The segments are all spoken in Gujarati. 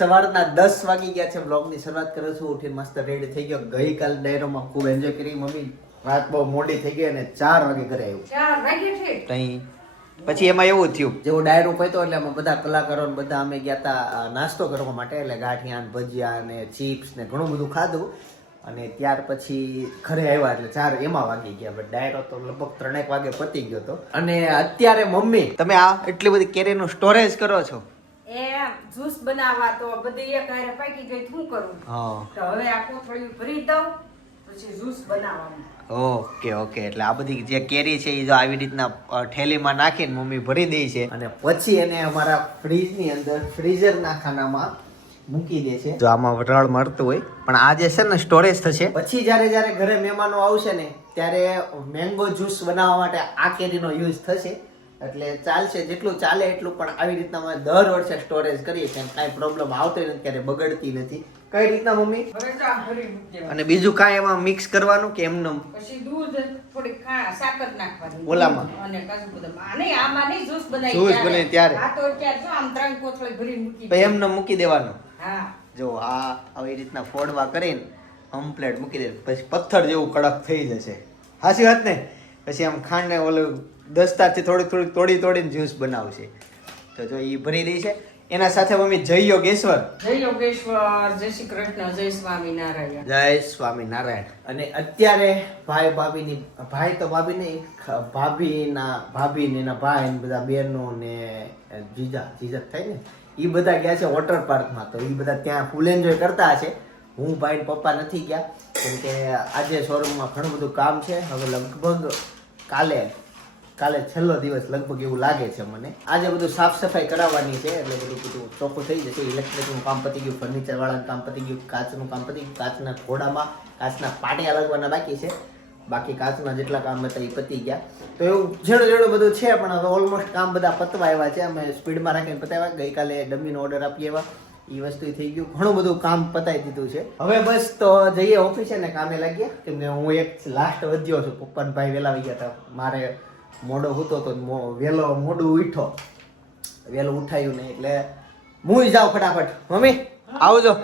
સવારના 10 વાગી ગયા છે. બ્લોગની શરૂઆત કરું છું. ઉઠીને મસ્ત રેડી થઈ ગયો. ગઈકાલ ડાયરોમાં ખૂબ એન્જોય કરી. મમ્મી રાત બહુ મોડી થઈ ગઈ અને 4 વાગે ઘરે આવ્યો. 4 વાગે છે તઈ પછી એમાં એવું થયું, જેવો ડાયરો પહોંચ્યો એટલે અમે બધા કલાકારો ને બધા અમે ગયા હતા નાસ્તો કરવા માટે. એટલે ગાંઠિયા ને ભજીયા ને ચિપ્સ ને ઘણું બધું ખાધું અને ત્યાર પછી ઘરે આવ્યા એટલે 4 એમાં વાગી ગયા. બટ ડાયરો તો લગભગ 3 વાગે પતી ગયો હતો. અને અત્યારે મમ્મી તમે આ એટલી બધી કેરીનું સ્ટોરેજ કરો છો? એ જ્યુસ બનાવવા તો બધી એક હારે પાકી ગઈ, શું કરું? હા, તો હવે આ કોથળી ભરી દઉં પછી જ્યુસ બનાવવાનું. Okay okay. એટલે આ બધી જે કેરી છે એ જો આવી રીતના ઠેલીમાં નાખીને મમ્મી ભરી દે છે અને પછી એને અમારા ફ્રીજની અંદર ફ્રીઝરના ખાનામાં મૂકી દે છે. જો આમાં વરાળ મળતું હોય પણ આ જે છે ને સ્ટોરેજ થશે. પછી જ્યારે ઘરે મહેમાનો આવશે ને ત્યારે મેંગો જ્યુસ બનાવવા માટે આ કેરીનો યુઝ થશે. એટલે ચાલશે, જેટલું ચાલે એટલું. પણ આવી રીતના અમે દર વર્ષે સ્ટોરેજ કરીએ છીએ, કાંઈ પ્રોબ્લેમ આવતો નથી, ક્યારે બગડતી નથી. કઈ રીતના મમ્મી? હવે તો આ ભરી મૂકી દેવાનું. અને બીજું કાંઈ એમાં મિક્સ કરવાનું કે એમનેમ? પછી દૂધ થોડી સાકર નાખવાની ઓલામાં અને કાજુ બદામ. આને આમાં નહીં જ્યુસ બનાવી જ્યુસ બને ત્યારે. આ તો ત્યારે જો આમ 3 કોથળી ભરી મૂકી પછી એમને મૂકી દેવાનું. હા, જો આ આવી રીતના ફોડવા કરીને કમ્પ્લીટ મૂકી દે. પછી પથ્થર જેવું કડક થઈ જશે. હાચી વાત ને? પછી આમ ખાંડને ઓલું દસ્તારથી થોડીક તોડીને જ્યુસ બનાવશે. તો જો એ ભરી દે છે. એના સાથે મમ્મી જય યોગેશ્વર. જય યોગેશ્વર, જય શ્રી કૃષ્ણ, જય સ્વામિનારાયણ. જય સ્વામિનારાયણ. અને અત્યારે ભાઈ તો ભાભી નહીં, ભાભી ને એના ભાઈ ને બધા બહેનો ને જીજા થાય ને, એ બધા ગયા છે વોટર પાર્કમાં. તો એ બધા ત્યાં ફૂલ એન્જોય કરતા હશે. હું ભાઈ ને પપ્પા નથી ગયા કેમ કે આજે શોરૂમમાં ઘણું બધું કામ છે. હવે લગભગ કાલે છેલ્લો દિવસ લગભગ એવું લાગે છે મને. આજે બધું સાફ સફાઈ કરાવવાની છે એટલે બધું ચોખ્ખું થઈ જશે. ઇલેક્ટ્રિકનું કામ પતી ગયું, ફર્નિચર વાળાનું કામ પતી ગયું, કાચનું કામ પતી ગયું. કાચના ઘોડામાં કાચના પાટિયા લગવાના બાકી છે. બાકી કાચના જેટલા કામ હતા એ પતી ગયા. તો એવું જેડું બધું છે પણ હવે ઓલમોસ્ટ કામ બધા પતવા આવ્યા છે. અમે સ્પીડમાં રાખીને પતાવ્યા. ગઈકાલે ડમીનો ઓર્ડર આપી આવ્યા, એ વસ્તુ થઈ ગયું. ઘણું બધું કામ પતાવી દીધું છે. હવે બસ તો જઈએ ઓફિસે ને કામે લાગ્યા. કેમ કે હું એક લાસ્ટ વધ્યો છું. પપ્પાને ભાઈ વહેલા આવી ગયા હતા. મારે મોડો હતો તો મોડું ઉઠો, વહેલું ઉઠાયું નહીં એટલે હું જાઉં ફટાફટ. મમ્મી આવજો.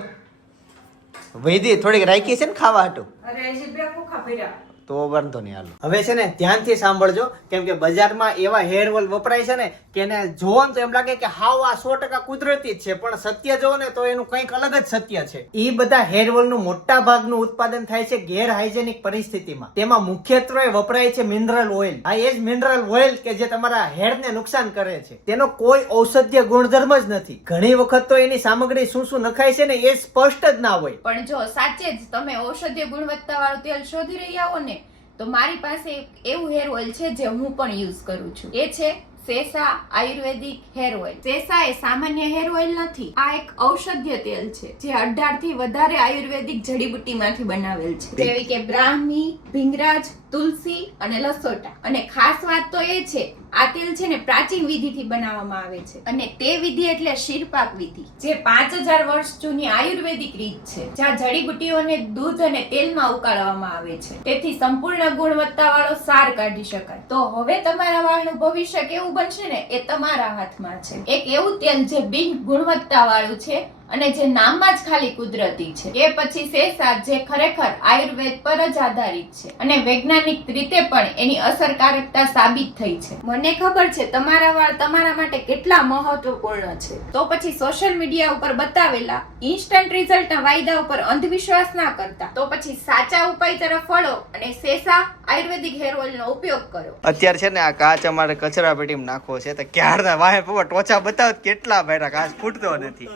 વૈધી થોડીક રાખી છે ને ખાવા હાટું. અરે હજી 2 ખોખા ભર્યા તો વાંધો નહીં. હાલો હવે છે ને ધ્યાનથી સાંભળજો કેમ કે બજારમાં એવા હેર ઓઇલ વપરાય છે ને કે એને જોવો ને તો એમ લાગે કે હાવ આ 100% કુદરતી જ છે, પણ સત્ય જોવો ને તો એનું કંઈક અલગ જ સત્ય છે. એ બધા હેર ઓઇલ નું મોટા ભાગનું ઉત્પાદન થાય છે ગેર હાઇજેનિક પરિસ્થિતિમાં. તેમાં મુખ્યત્વે વપરાય છે મિનરલ ઓઇલ. આ એ જ મિનરલ ઓઇલ કે જે તમારા હેર ને નુકસાન કરે છે. તેનો કોઈ ઔષધીય ગુણધર્મ જ નથી. ઘણી વખત તો એની સામગ્રી શું નખાય છે ને એ સ્પષ્ટ જ ના હોય. પણ જો સાચે જ તમે ઔષધીય ગુણવત્તા વાળું તેલ શોધી રહ્યા હો ને તો મારી પાસે એવું હેર ઓઇલ છે જે હું પણ યુઝ કરું છું. એ છે સેસા આયુર્વેદિક હેર ઓઇલ. સેસા એ સામાન્ય હેર ઓઇલ નથી, આ એક ઔષધીય તેલ છે જે 18 થી વધારે આયુર્વેદિક જડીબુટ્ટીમાંથી બનાવેલ છે, જેવી કે બ્રાહ્મી, ભીંગરાજ, તુલસી અને લસોટા. અને ખાસ વાત તો એ છે આ તેલ છે ને પ્રાચીન વિધિથી બનાવવામાં આવે છે અને તે વિધિ એટલે શિરપાક વિધિ, જે 5000 વર્ષ જૂની આયુર્વેદિક રીત છે જ્યાં જડીબુટ્ટીઓને દૂધ અને તેલમાં ઉકાળવામાં આવે છે. તેથી સંપૂર્ણ ગુણવત્તા વાળો સાર કાઢી શકાય. તો હવે તમારા વાળનું ભવિષ્ય કેવું બનશે ને એ તમારા હાથમાં છે. એક એવું તેલ જે બિન ગુણવત્તા વાળું છે અને જે નામમાં જ ખાલી કુદરતી છે. એ પછી સેસા જે ખરેખર આયુર્વેદ પર જ આધારિત છે અને વૈજ્ઞાનિક રીતે પણ એની અસરકારકતા સાબિત થઈ છે. મને ખબર છે તમારા વાળ તમારા માટે કેટલા મહત્વપૂર્ણ છે. તો પછી સોશિયલ મીડિયા ઉપર બતાવેલા ઇન્સ્ટન્ટ રિઝલ્ટના વાયદા ઉપર અંધવિશ્વાસ ના કરતા તો પછી સાચા ઉપાય તરફ વળો અને સેસા આયુર્વેદિક હેર ઓઇલ નો ઉપયોગ કરો. અત્યારે છે ને આ કાચ અમારે કચરા પેટીમાં નાખવો છે તો ક્યારના વાહે પપ્પા ટોચા બતાવો કેટલા ભાઈરા કાચ ફૂટતો નથી.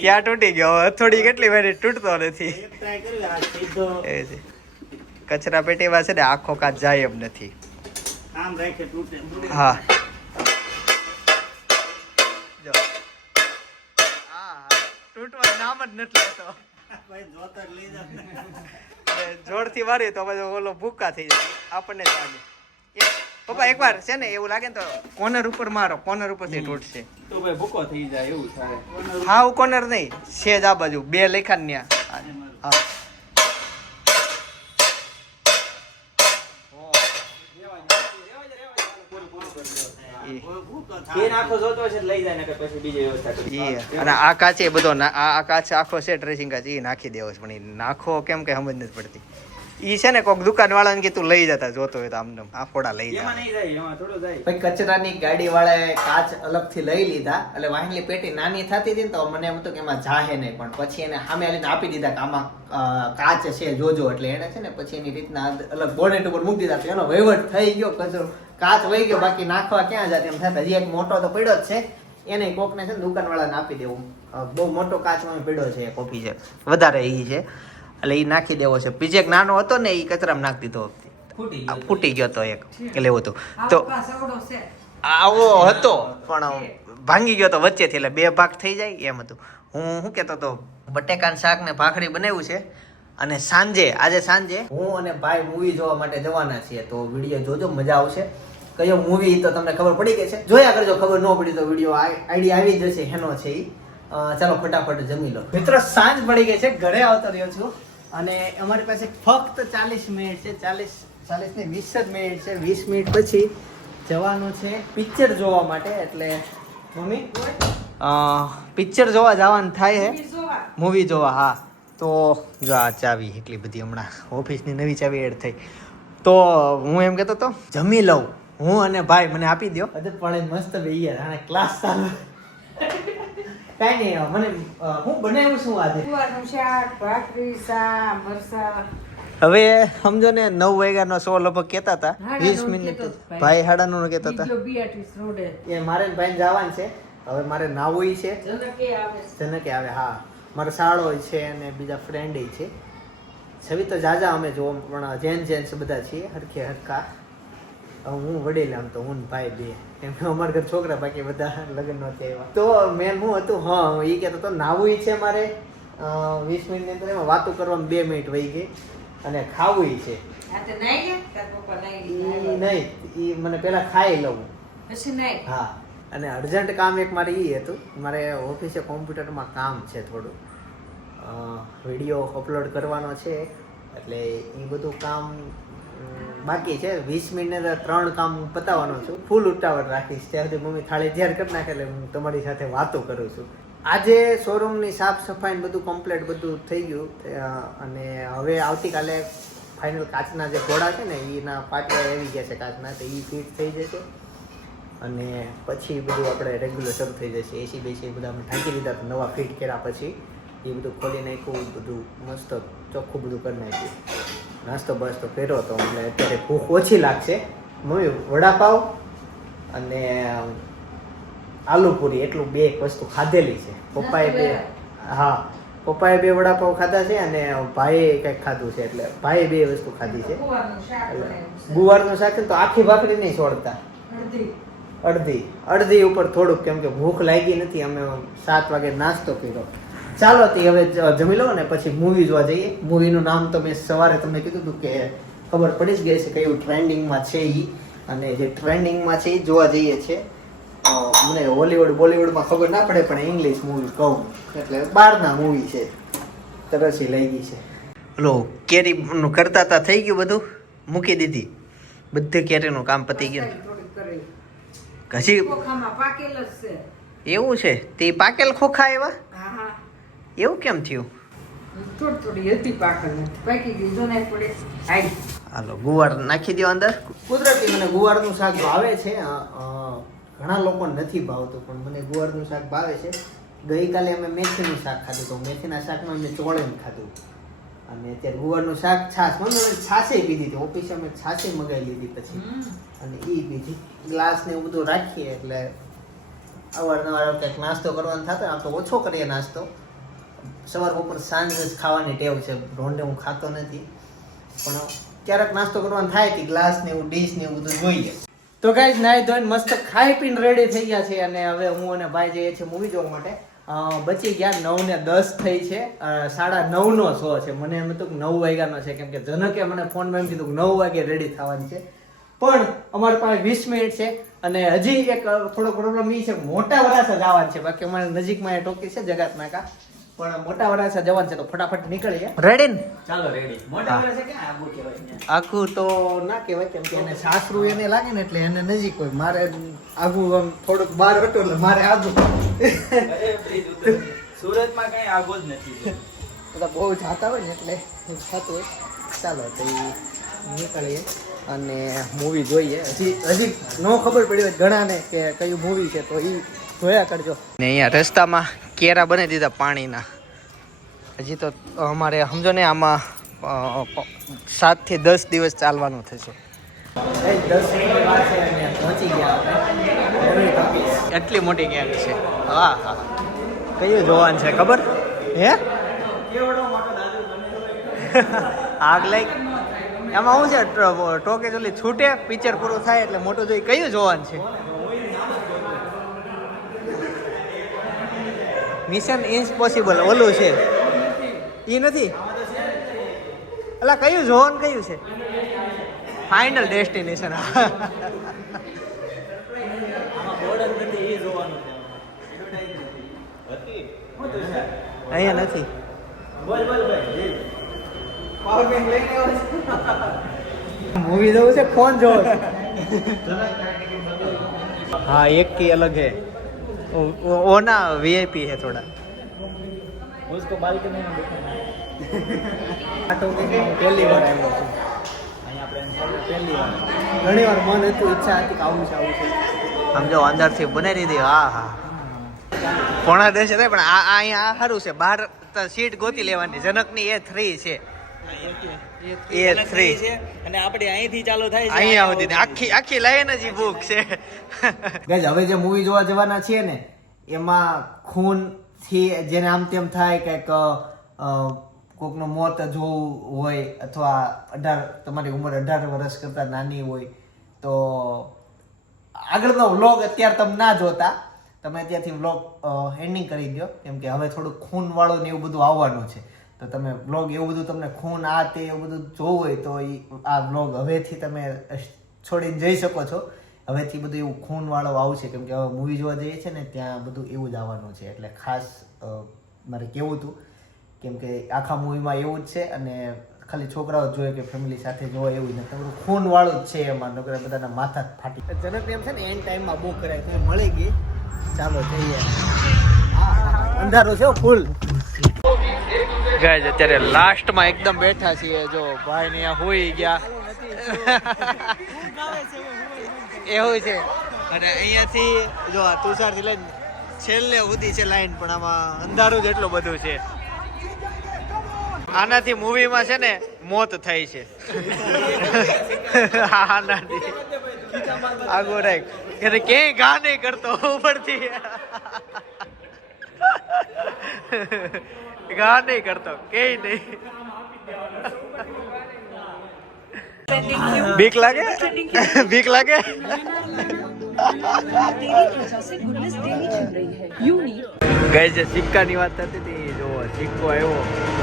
ક્યાં તૂટી ગયો? હથોડી કેટલી વાર તૂટતો નથી. કચરા પેટીમાં છે ને આખો કાચ જાય એમ નથી. હા તૂટવા નામ જ નથી લેતો. જોરથી મારી તો પછી ઓલો ભૂકા થઈ જાય આપણને જ લાગે. પપ્પા એકવાર છે ને એવું લાગે ને તો કોર્નર ઉપર મારો, કોર્નર ઉપરથી તૂટશે તો ભાઈ ભૂકો થઈ જાય એવું થાય. હા કોર્નર નહીં, સેજ આ બાજુ 2 લેખાન ન્યા. હા એ નાખો જોતો હશે તો લઈ જાય ને પછી બીજી વ્યવસ્થા કરી. અને આ કાચે બધો આ કાચ આખો છે ડ્રેસિંગ કાચ એ નાખી દેવો છે, પણ એ નાખો કેમ કે સમજ નથી પડતી. ઈ છે ને કોઈક દુકાન વાળાને કે તું લઈ જતા જોતો હોય તો આમને આ ફોડા લઈ એમાં જાય. નહીં જાય, એમાં થોડો જાય. પછી કચરાની ગાડી વાળાએ કાચ અલગથી લઈ લીધા, એટલે વાહનની પેટી નાની થતી હતી ને તો મને એમ હતું કે એમાં જાહે નહીં, પણ પછી એને સામે આવીને આપી દીધા કે આમાં કાચ છે જોજો, એટલે એને છે ને પછી એની રીતના અલગ બોનેટ ઉપર મૂકી દીધા, તો એનો વહીવટ થઈ ગયો, કચરો કાચ વહી ગયો, બાકી નાખવા ક્યાં જાય એમ થાય. હજી એક મોટો તો પડ્યો જ છે, એને કોકને છે ને દુકાન વાળાને આપી દેવું. બહુ મોટો કાચમાં પડ્યો છે, કોફી છે વધારે એ છે, એટલે એ નાખી દેવો છે. બીજો એક નાનો હતો ને એ કચરામાં નાખી દીધો, ફૂટી ગયો તો એક, એટલે એવું હતું. તો આવો હતો પણ ભાંગી ગયો તો વચ્ચેથી, એટલે બે ભાગ થઈ જાય એમ હતું. હું શું કહેતો હતો, બટેકાનું શાક ને ભાખરી બનાવ્યું છે, અને આજે સાંજે હું અને ભાઈ મૂવી જોવા માટે જવાના છીએ, તો વિડીયો જોજો, મજા આવશે. કયો મૂવી તો તમને ખબર પડી ગઈ છે, જોયા કરજો, ખબર ન પડી તો વિડીયો આઈડિયા આવી જશે હેનો છે ઈ. ચાલો ફટાફટ જમી લો મિત્રો. સાંજ પડી ગઈ છે, ઘરે આવતો રહ્યો છું, અને અમારી પાસે ફક્ત 40 મિનિટ છે, 40 ને 20 જ મિનિટ છે. 20 મિનિટ પછી જવાનું છે પિક્ચર જોવા માટે. એટલે મમ્મી પિક્ચર જોવા જવાનું થાય છે, મૂવી જોવા. હા, તો જો આ ચાવી એટલી બધી હમણાં ઓફિસની નવી ચાવી એડ થઈ, તો હું એમ કહેતો તો જમી લઉં હું અને ભાઈ, મને આપી દો. પણ મસ્ત ભાઈ યાર, ક્લાસ ચાલુ કઈ નહીં. મને હું બનાવ્યું શું આજે? ગુવારનું શાક, ભાખરી, સા, મરસા. હવે સમજો ને 9 વાગ્યાનો શો લગભગ કહેતા હતા, 20 મિનિટ ભાઈ 9:30 કહેતા હતા. બીઆરટીએસ રોડે એ મારે ને ભાઈને જવાનું છે. હવે મારે નાવું છે, જનકે આવે. જનકે આવે. હા, મારો સાળો છે અને બીજા ફ્રેન્ડ છે. છવી તો જાજા અમે જોવા, પણ જેન્ટ્સ બધા છીએ હરખે હરખા. હું વડીલ, આમ તો હું ભાઈ બે, કેમ કે અમારા ઘર છોકરા, બાકી બધા લગ્ન નહોતા એવા. તો મેન હું હતું, હા એ કહેતો હતો નાવું છે મારે 20 મિનિટની અંદર, એમાં વાતો કરવામાં 2 મિનિટ વહી ગઈ, અને ખાવું છે. આ તો નાઈ લે, તાર પપ્પા નાઈ લે. નહીં, એ મને પેલા ખાઈ લઉં. પછી નાઈ. હા, અને અર્જન્ટ કામ એક મારે એ હતું, મારે ઓફિસે કોમ્પ્યુટરમાં કામ છે થોડું, વિડીયો અપલોડ કરવાનો છે, એટલે એ બધું કામ બાકી છે. 20 મિનિટની અંદર 3 કામ પતાવવાનું છું. ફૂલ ઉતાવળ રાખીશ, ત્યાં સુધી મમ્મી થાળી તૈયાર કરી નાખે, એટલે હું તમારી સાથે વાતો કરું છું. આજે શોરૂમની સાફ સફાઈ બધું કમ્પ્લીટ બધું થઈ ગયું, અને હવે આવતીકાલે ફાઇનલ કાચના જે ઘોડા છે ને એના પાટિયા આવી ગયા છે કાચના, તો એ ફિટ થઈ જશે, અને પછી બધું આપણે રેગ્યુલર શરૂ થઈ જશે. એસી બેસી બધા અમે ઢાંકી દીધા, તો નવા ફિટ કર્યા પછી એ બધું ખોલી નાખ્યું, બધું મસ્ત ચોખ્ખું બધું કરી નાખ્યું. નાસ્તો બસ્તો કર્યો તો એટલે અત્યારે ભૂખ ઓછી લાગશે. મમ્મી વડાપાવ અને આલુપુરી એટલું 2 વસ્તુ ખાધેલી છે. પપ્પાએ 2, હા પપ્પાએ 2 વડાપાવ ખાધા છે, અને ભાઈએ કંઈક ખાધું છે, એટલે ભાઈએ 2 વસ્તુ ખાધી છે. ગુવારનું શાક તો આખી ભાખરી નહીં છોડતા, અડધી ઉપર થોડુંક, કેમ કે ભૂખ લાગી નથી. અમે 7 વાગે નાસ્તો કર્યો. ચાલો તે હવે જમી લો ને પછી મૂવી જોવા જઈએ. મૂવીનું નામ તો મેં સવારે તમને કીધું હતું કે ખબર પડી જ ગઈ છે કયું ટ્રેન્ડિંગમાં છે એ, અને જે ટ્રેન્ડિંગમાં છે એ જોવા જઈએ છે. મને બોલિવૂડમાં ખબર ના પડે, પણ ઇંગ્લિશ મૂવી કહું એટલે બહારના મૂવી છે, તરસી લઈ ગઈ છે. ઓલો કેરીનું કરતા હતા, થઈ ગયું બધું, મૂકી દીધી બધું, કેરીનું કામ પતી ગયું. હજી પાકેલ જ છે. એવું છે? તે પાકેલ ખોખા એવા? હા, એવું કેમ થયું? થોડી હતી પાકેલ, પાકી ગઈ જો નાઈ પડે. આઈ હાલો ગુવાર નાખી દો અંદર. કુદરતી મને ગુવારનું શાક ભાવે છે, ઘણા લોકો નથી ભાવતું, પણ મને ગુવારનું શાક ભાવે છે. ગઈકાલે અમે મેથીનું શાક ખાધું, તો મેથીના શાકમાં અમે ચોળીને ખાધું, અને અત્યારે ગુવારનું શાક છાશ, મને છાશે પીધી હતી ઓફિસે, અમે છાશે મગાવી લીધી પછી, અને એ પીધી. ગ્લાસ ને એવું બધું રાખીએ એટલે અવારનવાર કંઈક નાસ્તો કરવાનો થતો. આમ તો ઓછો કરીએ નાસ્તો, સવાર બપોર સાંજ જ ખાવાની ટેવ છે, રોંઢે હું ખાતો નથી, પણ ક્યારેક નાસ્તો કરવાનો થાય કે ગ્લાસ ને એવું ડીશ ને એવું બધું જોઈએ. તો ગાઈઝ નાઈ ધોઈને મસ્ત ખાઈ પીને રેડી થઈ ગયા છે, અને હવે હું અને ભાઈ જઈએ છીએ મૂવી જોવા માટે. બચી ગયા 9 ને 10 થઈ છે, 9:30 નો શો છે. મને એમ હતું કે 9 વાગ્યાનો છે, કેમ કે જનકે મને ફોનમાં એમ કીધું કે 9 વાગે રેડી થવાની છે, પણ અમારી પાસે 20 મિનિટ છે. અને હજી એક થોડો પ્રોબ્લેમ એ છે, મોટા વરાસા જવાનું છે, બાકી અમારે નજીકમાં એ ટોકી છે જગાત નાકા, પણ મોટા વરાછા જવાનું છે તો ફટાફટ નીકળીએ રેડી ને ચાલો રેડી મોટા વર્ષે ક્યાં આબુ કહેવાય ને આખું તો ના કહેવાય કેમ કે એને સાસરું એને લાગે ને એટલે એને નજીક હોય મારે આગું આમ થોડુંક બહાર હતું એટલે મારે આગું અરે પ્લીઝ ઉતર સુરતમાં કઈ આબુ જ નથી બધા બહુ જાતા હોય ને એટલે થતું હોય ચાલો તો ઈ નીકળીએ અને મૂવી જોઈએ હજી ન ખબર પડી હોય ઘણાને કે કયું મૂવી છે તો ઈ જોયા કરજો ને અહીંયા રસ્તામાં કેરા બની દીધા પાણીના હજી તો અમારે સમજો ને આમાં 7 થી 10 દિવસ ચાલવાનું થશે 10 મિનિટ વાર છે અને પહોંચી ગયા આપણે એટલી મોટી કેર છે હા હા કયું જોવાનું છે ખબર હે આગ લાઈક એમાં શું છે ટોકે ચોલી છૂટે પિક્ચર પૂરું થાય એટલે મોટું જોઈ કયું જોવાનું છે મિશન ઇમ્પોસિબલ ઓલું છે ઈ નથી અલા કયું જોવાનું કયું છે ફાઇનલ ડેસ્ટિનેશન અહીંયા નથી मूवी जो से फोन जो हाँ एक की अलग है वो ना वीआईपी है थोड़ा उसको बालकनी में देखना આટો કે પહેલી વાર આવ્યો છું અહીંયા આપણે પહેલી વાર ઘણી વાર મન હતું ઈચ્છા હતી કે આવું છે આમ જો અંદરથી બનાવી દીધી હા હા પોણા 10 થાય પણ આ અહીંયા સારું છે બહાર સીટ ગોતી લેવાની જનકની A3 છે A3 છે અને આપણે અહીંથી ચાલુ થાય છે અહીંયા સુધી આખી લાઈન જ બુક છે ગાઈઝ હવે જે મૂવી જોવા જવાના છીએ ને એમાં ખૂન થી જેને આમ તેમ થાય કંઈક કોકનું મોત જોવું હોય અથવા 18 તમારી ઉંમર 18 વર્ષ કરતા નાની હોય તો આગળનો વ્લોગ અત્યારે તમે ના જોતા તમે ત્યાંથી વ્લોગ એન્ડિંગ કરી દો કેમ કે હવે થોડું ખૂન વાળું ને એવું બધું આવવાનું છે તો તમે વ્લોગ એવું બધું તમને ખૂન આ તે એવું બધું જોવું હોય તો આ વ્લોગ હવેથી તમે છોડીને જઈ શકો છો હવેથી બધું એવું ખૂન વાળું આવશે કેમ કે હવે મૂવી જોવા જઈએ છે ને ત્યાં બધું એવું જ આવવાનું છે એટલે ખાસ મારે કહેવું હતું કેમ કે આખા મૂવીમાં એવું જ છે અને ખાલી છોકરાઓ જોઈએ કે ફેમિલી સાથે જોવા એવું જ નથી બધું ખૂન વાળું જ છે એમાં નકર બધાના માથા ફાટી જનક એમ છે ને એન્ડ ટાઈમમાં બુક કરાય તો મળી ગઈ ચાલો જઈએ અંધારું છે ફૂલ ગાઈઝ અત્યારે લાસ્ટમાં એકદમ બેઠા છીએ જો ભાઈ ને હોઈ ગયા એવું છે અને અહીંયાથી જો આ તુષારથી લઈને છેલ્લે સુધી છે લાઈન પણ આમાં અંધારું જ એટલું બધું છે આનાથી મૂવીમાં છે ને મોત થાય છે આનાથી આગો રાખ કે ક્યાંય ઘા નહીં કરતો ઉપરથી ઘા નહીં કરતો ક્યાંય નહીં બીક લાગે બીક લાગે ગાઈઝ જે સિક્કાની વાત થતી હતી જો સિક્કો આવ્યો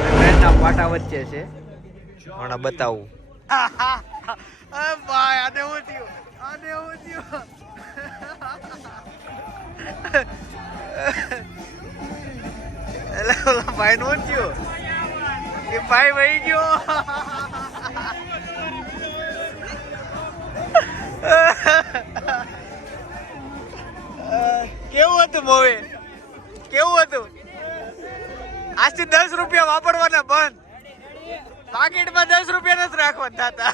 ટ્રેનના પાટા વચ્ચે છે હમણાં બતાવું ભાઈ આને હું થયું એટલે ઓલા ભાઈ નું થયું એ ભાઈ વહી ગયો કેવું હતું મૂવી કેવું હતું આજથી 10 રૂપિયા વાપરવાના બંધ પાકીટમાં 10 રૂપિયા નથી રાખવાના થતા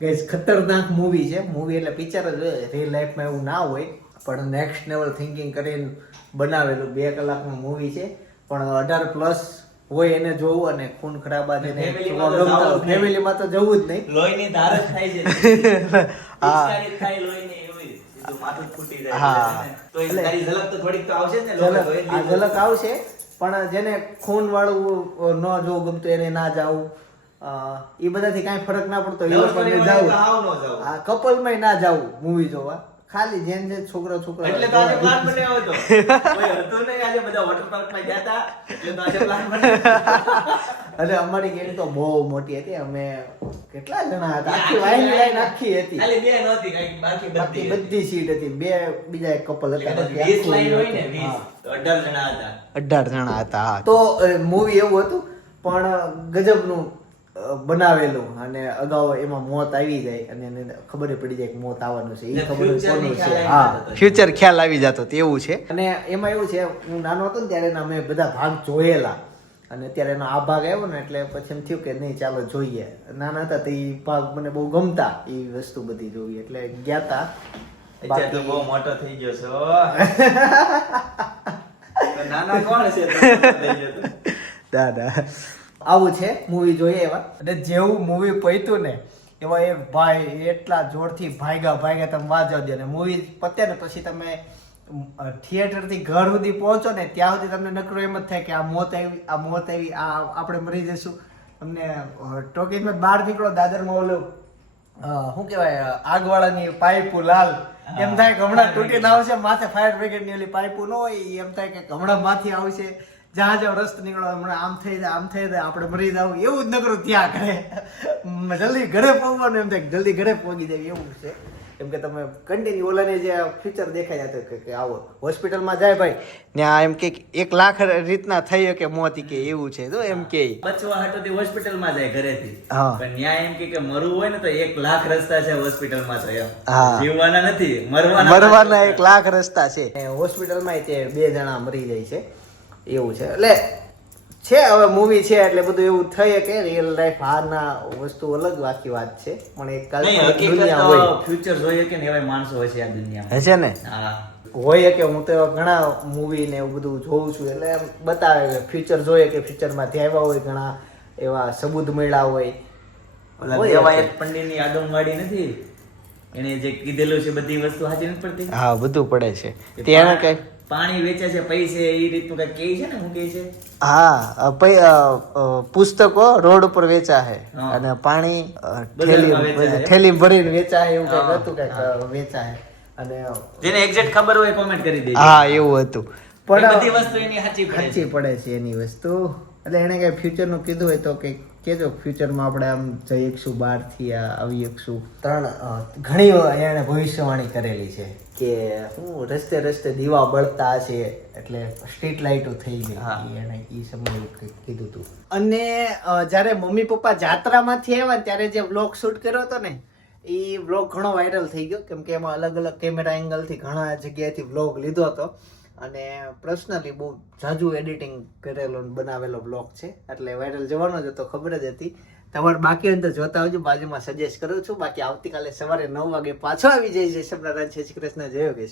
ગાઈસ ખતરનાક મૂવી છે મૂવી એટલે પિક્ચર જ હોય રિયલ લાઈફમાં એવું ના હોય પણ નેક્સ્ટ લેવલ થિંકિંગ કરીને બનાવેલું 2 કલાકનું મૂવી છે પણ 18+ હોય એને જોવું અને ખૂન ખરાબા જેને ફેમિલીમાં તો જવું જ નહીં લોહીની ધાર જ થાય છે હા થાય લોહીની એવી તો માથું ફૂટી જાય હા. તો એ તારી ઝલક તો થોડીક તો આવશે ને આ ઝલક આવશે પણ જેને ખૂન વાળું ન જોવું ગમતું એને ના જાવું એ બધાથી કાંઈ ફરક ના પડતો એ લોકોને જાવું આ કપલમાં ના જાવું મૂવી જોવા ખાલી જેન જે છોકરા એટલે તો આજે પ્લાન બનાવ્યો હતો કોઈ હતું નહીં આજે બધા વોટર પાર્ક માં ગયા હતા એટલે તો આજે પ્લાન બનાવ્યો અને અમારી ગેંગ તો બહુ મોટી હતી. અમે કેટલા જણા હતા? આખી વાઈન લાઈન આખી હતી. ખાલી બે નહોતી કઈ બાકી બાકી બધી બધી સીટ હતી. બીજા એક કપલ હતા. બાકી 20 આખું લાઈન હોય ને હતું. 20 હા. તો 18 જણા હતા. 18 જણા હતા. તો મૂવી એવું હતું પણ ગજબનું બનાવેલું અને અગાઉ એમાં મોત આવી જાય અને એને ખબર પડી જાય કે મોત આવવાનું છે. એ ખબર કોનું છે. હા, ફ્યુચર ખ્યાલ આવી જતો તેવું છે. અને એમાં એવું છે, હું નાનો હતો ને ત્યારે અમે બધા ભાગ જોયેલા અને અત્યારે એનો આ ભાગ આવ્યો ને એટલે પછી એમ થયું કે નહીં ચાલો જોઈએ. નાના હતા તો એ ભાગ મને બહુ ગમતા, એ વસ્તુ બધી જોવી એટલે ગયા તા. અત્યારે તો બહુ મોટો થઈ ગયો છે ઓ. તો નાના કોણ છે તો મોટો થઈ ગયો તો. દાદા આવું છે. મૂવી જોઈએ એવા અને જેવું મૂવી પૈતું ને એવા એક ભાઈ એટલા જોરથી ભાગ્યા તમે વાત જાવ અને મૂવી પતે ને પછી તમે થિયેટર થી ઘર સુધી પહોંચો ને ત્યાં સુધી તમને નકરો એમ જ થાય કે આ મોત આવી આપણે મરી જઈશું. તમને ટોકીઝમાં બહાર નીકળો દાદરમાં ઓલું શું કહેવાય આગવાળાની પાઇપો લાલ એમ થાય કે હમણાં તૂટીને આવશે, માથે ફાયર બ્રિગેડ ની ઓલી પાઇપો ન હોય એમ થાય કે હમણાં માથી આવશે, જ્યાં રસ્તો નીકળો હમણાં આમ થઈ જાય આપણે મરી જાવ એવું જ નકરું ત્યાં કરે. જલ્દી ઘરે પહોંચવાનું એમ થાય જલ્દી ઘરે પહોંચી જાય એવું છે. કેમ કે તમે કન્ટિન્યુ ઓલાને જે ફ્યુચર દેખાઈ જતો કે આવો હોસ્પિટલમાં જાય ભાઈ ત્યાં એમ કે 1 લાખ રીતના થઈ શકે મોત કે એવું છે તો એમ કે બચવા હાટોથી હોસ્પિટલમાં જાય ઘરેથી. હા. પણ ન્યા એમ કે મરવું હોય ને તો 1 લાખ રસ્તા છે હોસ્પિટલમાં તો એમ. હા. જીવવાના નથી, મરવાના 1 લાખ રસ્તા છે. હોસ્પિટલમાં તે 2 જણા મરી જાય છે એવું છે. એટલે છે હવે મૂવી છે એટલે બધું એવું થઈ કે રિયલ લાઈફ હારના વસ્તુ અલગ આખી વાત છે પણ એક કાલ્પનિક દુનિયા હોય ફ્યુચર જોઈએ કે ને એવા માણસો હોય છે આ દુનિયામાં. છે ને હા. હોય કે હું તો ઘણા મૂવી ને એવું બધું જોઉં છું એટલે એમ બતાવે કે ફ્યુચર જોઈએ કે ફ્યુચરમાં આવ્યા હોય ઘણા એવા સબૂત મળ્યા હોય. ઓલા હોય દેવાયત એટલે. પંડિતની આદમવાડી નથી, એને જે કીધેલું છે બધી વસ્તુ સાચી નથી પડતી. હા બધું પડે છે ત્યાં કઈ પાણી વેચે છે પૈસે એ રીતનું કઈ કહે છે ને હું કહે છે. હા પુસ્તકો રોડ ઉપર વેચા હે હા. અને પાણી બજારમાં વેચા હે. થેલી ભરીને વેચા હે એવું હા, કઈક હતું કઈક હા. વેચા હે અને જેને એક્ઝેક્ટ ખબર હોય કોમેન્ટ કરી દેજો. હા એવું હતું એ બધી વસ્તુ એની સાચી પડે સાચી પડે છે એની વસ્તુ. એટલે એને કઈ ફ્યુચર નું કીધું હોય તો કઈક કેજો ફ્યુચરમાં આપણે આમ જઈ શકશું બહારથી આવી શકશું. ઘણી એને ભવિષ્યવાણી કરેલી છે કે હું રસ્તે રસ્તે દીવા બળતા છે એટલે સ્ટ્રીટ લાઇટો થઈ ગઈ. હા. એને એ સમય કંઈક કીધું હતું. અને જ્યારે મમ્મી પપ્પા જાત્રામાંથી આવ્યા ને ત્યારે જે વ્લોગ શૂટ કર્યો હતો ને એ વ્લોગ ઘણો વાયરલ થઈ ગયો કેમ કે એમાં અલગ અલગ કેમેરા એંગલથી ઘણા જગ્યાએથી વ્લોગ લીધો હતો અને પર્સનલી બહુ ઝાઝુ એડિટિંગ કરેલો બનાવેલો બ્લોગ છે એટલે વાયરલ જવાનો જ હતો, ખબર જ હતી. તમારે બાકી અંદર જોતા આવજો, બાજુમાં સજેસ્ટ કરું છું. બાકી આવતીકાલે સવારે 9 વાગે પાછો આવી જાય છે. જય શ્રી કૃષ્ણ, જય યોગેશ્વર.